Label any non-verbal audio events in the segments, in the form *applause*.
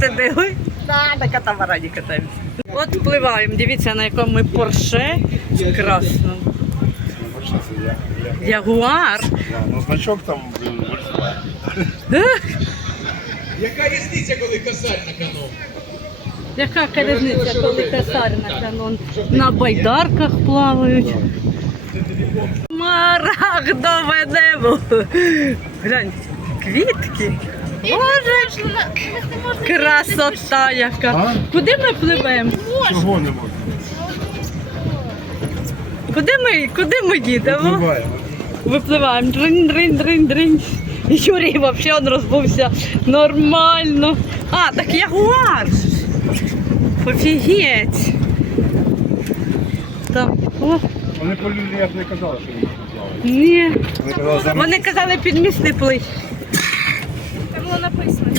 сидили. Да, на катамарані катаємося. От впливаємо. Дивіться, на якому ми порше я, я, Ягуар. Ну, значок там. Яка різниця, коли косарь на кону? Яка різниця, коли косарь на канон на байдарках плавають. Марагдове небо. Глянь, квітки. Боже, красота яка. Куди ми пливемо? Чого не можна? Куди ми, куди ми їдемо? Випливаємо. Дринь, дринь, дринь, дринь. Юрій взагалі он розбувся нормально. А, так ягуар. Офігеть. Там, о, Вони по як не казали, що їх не ні. Вони казали, за Вони казали під міст не плий. Там було написано.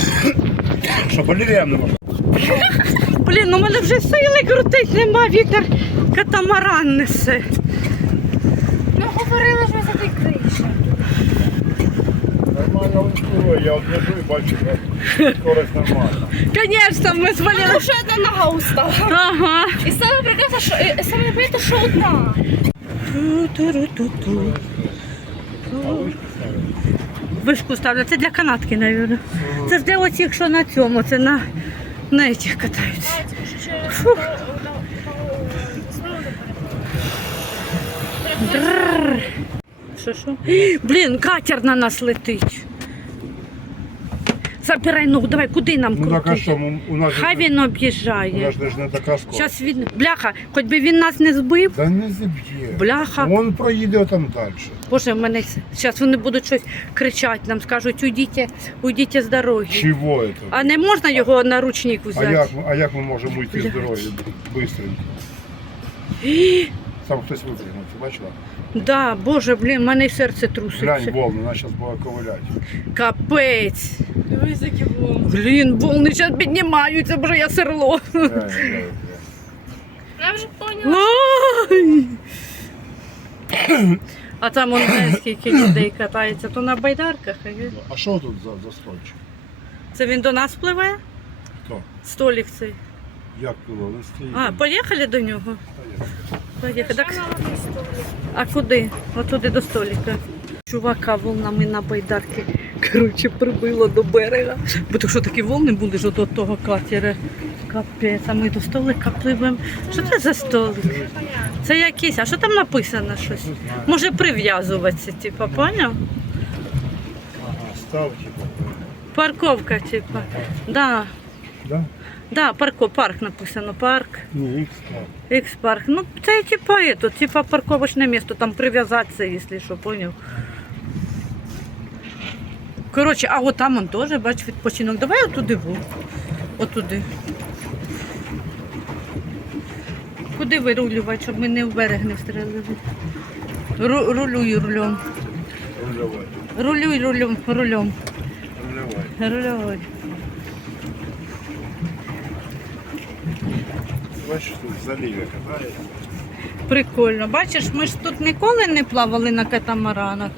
що по не можна. Блін, ну мене вже сили крутить, нема вітер катамаран несе. Ну говорили ж ми за той криші. Нормально впливає, я і бачу, що скорость нормальна. Звісно, ми звалили. Тому що одна нога устала. Ага. І саме прекрасне, що і саме неприємне, що одна. Ту-ту-ру-ту-ту. Вишку ставлю. Це для канатки, мабуть. Це для оцих, що на цьому, це на, на этих катаються. Що, що? Блін, катер на нас летить. Забирай ногу, давай, куди нам Ну так а що, ми- у нас же Хай ж- він у об'їжджає. нас же ж не така скорость. Зараз він. Бляха, хоч би він нас не збив. Та не зіб'є. Бляха. Він проїде там далі. Боже, в мене зараз вони будуть щось кричати, нам скажуть, уйдіть, уйдіть з дороги. Чого це? А не можна його на ручник А взяти? як, ми- а як ми можемо уйти з дороги швидко? *gasps* *laughs* Там хтось випрыгнув, ти бачила? Да, боже, блін, в мене й серце Глянь, волни, вона зараз буде ковиляти. Капець. Дивись, які було. Блін, волни зараз піднімаються, боже, я серло. Я вже поняла. Ой. А там он знає, скільки людей катається, то на байдарках. а він- А що тут за, за стольчик? Це він до нас пливе? Хто? Столик цей. Як було? Він стоїть. А, поїхали до нього? Поїхали. Так? А куди? Отуди до столика. Чувака волнами на байдарки. Коротше, прибило до берега. Бо то що такі волни були ж от того катера. Капець, а ми до столика пливемо. Що це за столик? Це якийсь, а що там написано щось? Може прив'язуватися, типа, поняв? Типу. Парковка, типа. Да. Да? Да, парко, парк написано, парк. Ну, став. Експарк. Ну, це типа это, типа парковочне місто, там прив'язатися, якщо що, поняв. Коротше, а от там он теж, бач, відпочинок. Давай отуди во. Отуди. Куди вирулювати, щоб ми не в берег не встрелили? Ру, рулюй рулем. Рульовий. Рулюй рулем, рулем. Рульовий. Рульовий. Бачиш, тут в заливі катається. Прикольно. Бачиш, ми ж тут ніколи не плавали на катамаранах.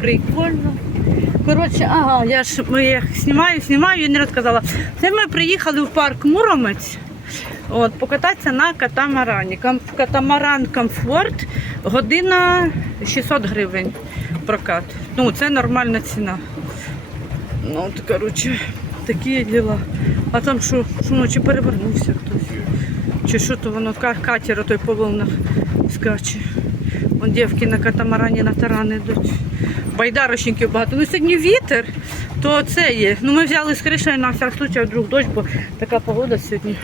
Прикольно. Коротше, ага, я ж як знімаю, знімаю і не розказала. Це ми приїхали в парк Муромець. От, покататися на катамарані. Катамаран комфорт, година 600 гривень прокат. Ну, це нормальна ціна. Ну, от, коротше, такі діла. А там що, що ну, чи перевернувся хтось? Чи що то воно ка- катер той по волнах скаче. Вон дівки на катамарані на тарани йдуть. Байдарочників багато. Ну сьогодні вітер, то це є. Ну ми взяли з кришею на всяк случай, вдруг дощ, бо така погода сьогодні.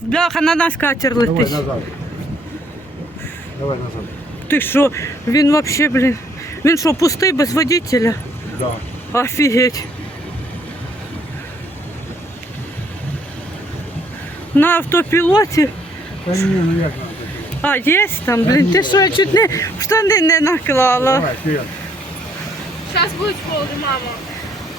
Бляха, на нас катер Давай летить. назад. Давай назад. Ти що? Він взагалі, блін. Він що, пустий без водителя? Да. Офігеть. На автопілоті. Та ні, ну як нам таке? А, є там, блін, ти що, я чуть не в штани не наклала. Давай, вперед. Зараз будуть волни, мама.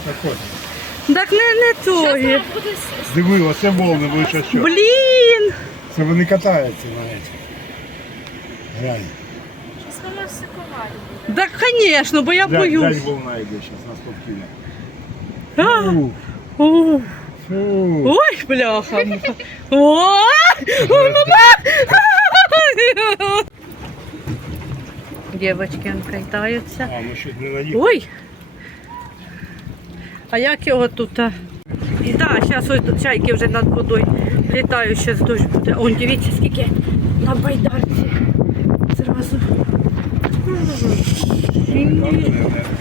Так от. Так не, не то Зараз є. вона буде с- Диви, оце волни зараз? Блін! Це вони катаються на эти. Глянь. Щось воно все буде. Так, звісно, бо я боюсь. волна йде зараз на стопкине. А, Фу, о, фу. Ой, бляха. О, ой, мама! Дівчатки он катаються. А, ми щось не наїхали. Ой! А як його тут? а? І да, зараз ось тут чайки вже над водою літають, зараз дощ буде. Он, дивіться, скільки на байдарці.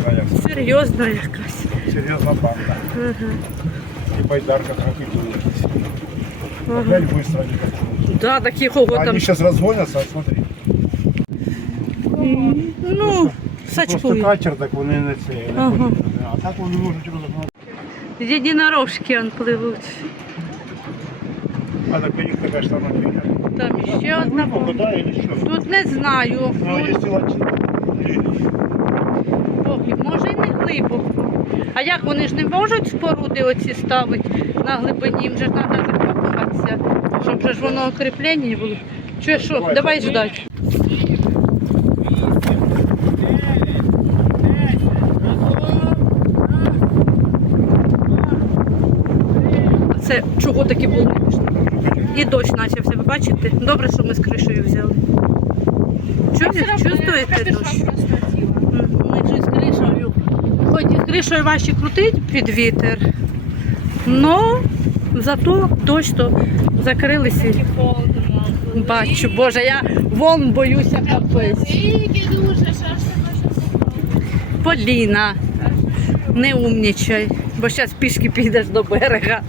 Зразу. Серйозно якась. Серйозна банда. Ага. І байдарка трохи. Ага. Глянь, быстро они катаются. Да, такі кого там. Они сейчас разгонятся, смотри. Ну, Просто катер, так вони не це. не Ага. ходять. А так вони можуть розгонятися. Єдинорожки он пливуть. А так їх така ж сама фігня. Там ще одна. Попадає чи що? Тут не знаю. Ну, латин. Ой, глибоко. А як вони ж не можуть споруди оці ставити на глибині? Їм же ж треба закопуватися, щоб же ж воно укріплення було. Чи що, Давай, ждати. Це чого такі були? І дощ почався, ви бачите? Добре, що ми з кришею взяли. Чуєте, чувствуєте дощ? Ми ж з кришею. Хоч і з кришею важче крутить під вітер, але зато дощ то закрилися. Бачу, боже, я волн боюся капець. Поліна, не умнічай, бо зараз пішки підеш до берега.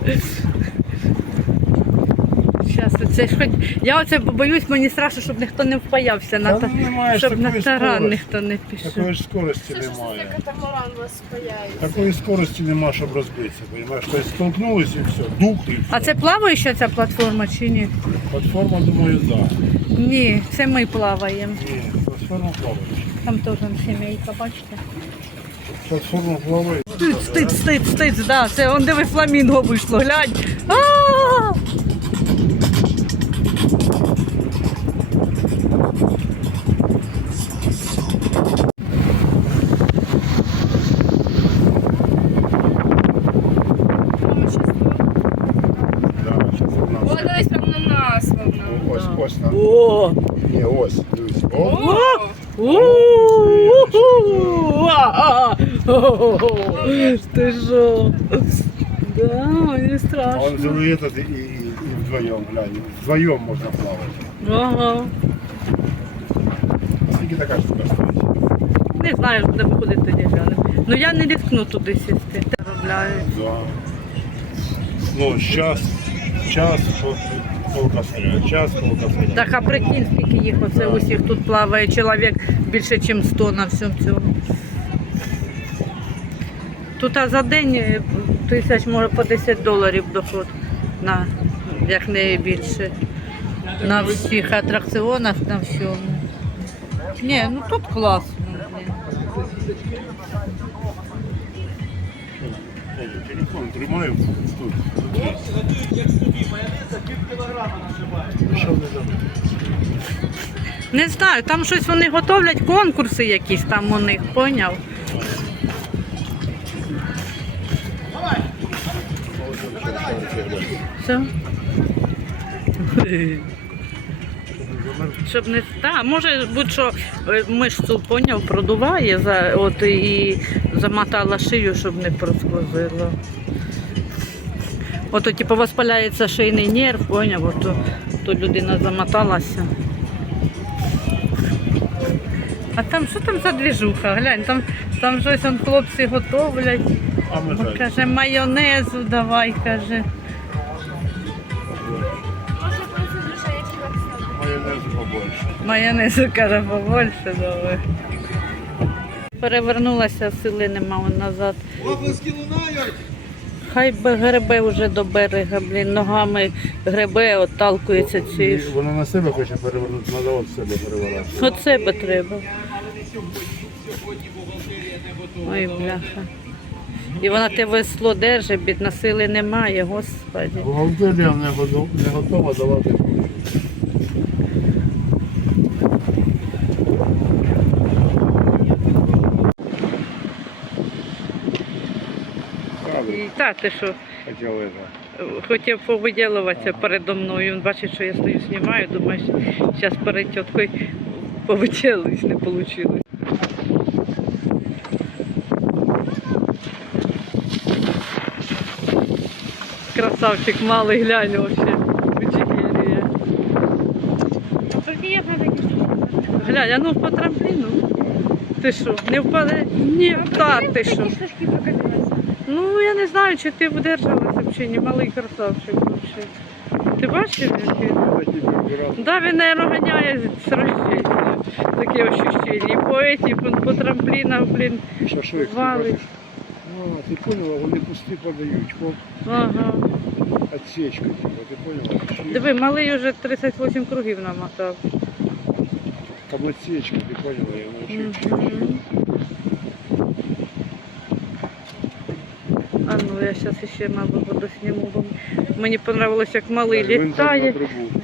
Ж хоч... Я оце боюсь, мені страшно, щоб ніхто не впаявся на Та та... ну, немає ж щоб на такої таран скорості. ніхто не пішов. Такої ж скорості Це що це немає. катамаран у вас спаяється? Такої скорості немає, щоб розбитися. Понимаєш, тобто столкнулись і все, дух і все. А це плаваюча ця платформа чи ні? Платформа, думаю, да. Ні, це ми плаваємо. Ні, платформа плаваюча. Там теж сімейка, бачите? Платформа плаває. Стиць, стиць, стиць, стиць, да, це он диви фламінго вийшло, глянь. А! О! Ні, ось, дивись. О, О! У-у-у! А! О! Ти що? Да, мені а он страшно. взяли этот і, і, і вдвоєм, глянь. Вдвоєм можна плавати. Ага. Скільки така штука стоїть? Не знаю, куди виходити тоді глянемо. Ну я не рискну туди сісти. Заробляють. Да. Ну, час, час, по полкосаря, час, полкосаря. Так, а прикинь, скільки їх оце усіх тут плаває чоловік більше, ніж 100 на всьому цьому. Тут а за день е, тисяч, може по 10 доларів доход, на, як не більше. На всіх атракціонах, на всьому. Ні, ну тут класно. Телефон тримаю тут. Що не? Не знаю, там щось вони готовлять, конкурси якісь там у них, поняв? Все. Щоб не та, може бути, що е, мишцю поняв, продуває за от і замотала шию, щоб не просквозило. Ото типу воспаляється шийний нерв, поняв, ото то людина замоталася. А там що там за двіжуха? Глянь, там, там щось он хлопці готовлять. А ми. Каже, майонезу давай, каже. Майонезу побольше. Майонезу, каже, побольше давай. Перевернулася, сили нема назад. Обласки лунають! Хай би гребе вже до берега, блін, ногами гребе, отталкується ці. Вона на себе хоче перевернути, треба от себе переворати. От себе треба. Ой, бляха. І вона те весло держить, бідна сили немає, господи. Бухгалтерія не готова давати гроші. І та ти що, хотів повиділуватися передо мною. Він бачить, що я стою, знімаю, думаєш, зараз перед тіткою повиділуюсь, не вийшло. Красавчик малий, глянь вообще. Кучегір'я. Тільки я правда не Глянь, а ну по трампліну. Ти що, не впаде? Ні, та ти що. Ну, я не знаю, чи ти вдержалася чи ні, малий красавчик вообще. Ти бачив, який? Да, він, наверное, ганяє з рождения. Таке ощущення. І по еті, по, трамплінах, блін, Шашлик. валить. А, ти поняла, вони пусті подають. Хоп, Ага. отсечка, типа, ти поняла? Диви, малий уже 38 кругів намотав. Там отсечка, ти поняла, я навчив. Мгм. Я зараз ще, мабуть, буду сніму, бо мені понравилось, як малий літає.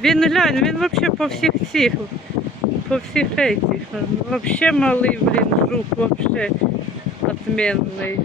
Він глянь, він взагалі по всіх цих, по всіх этих. Взагалі малий, блін, жук, взагалі отменний.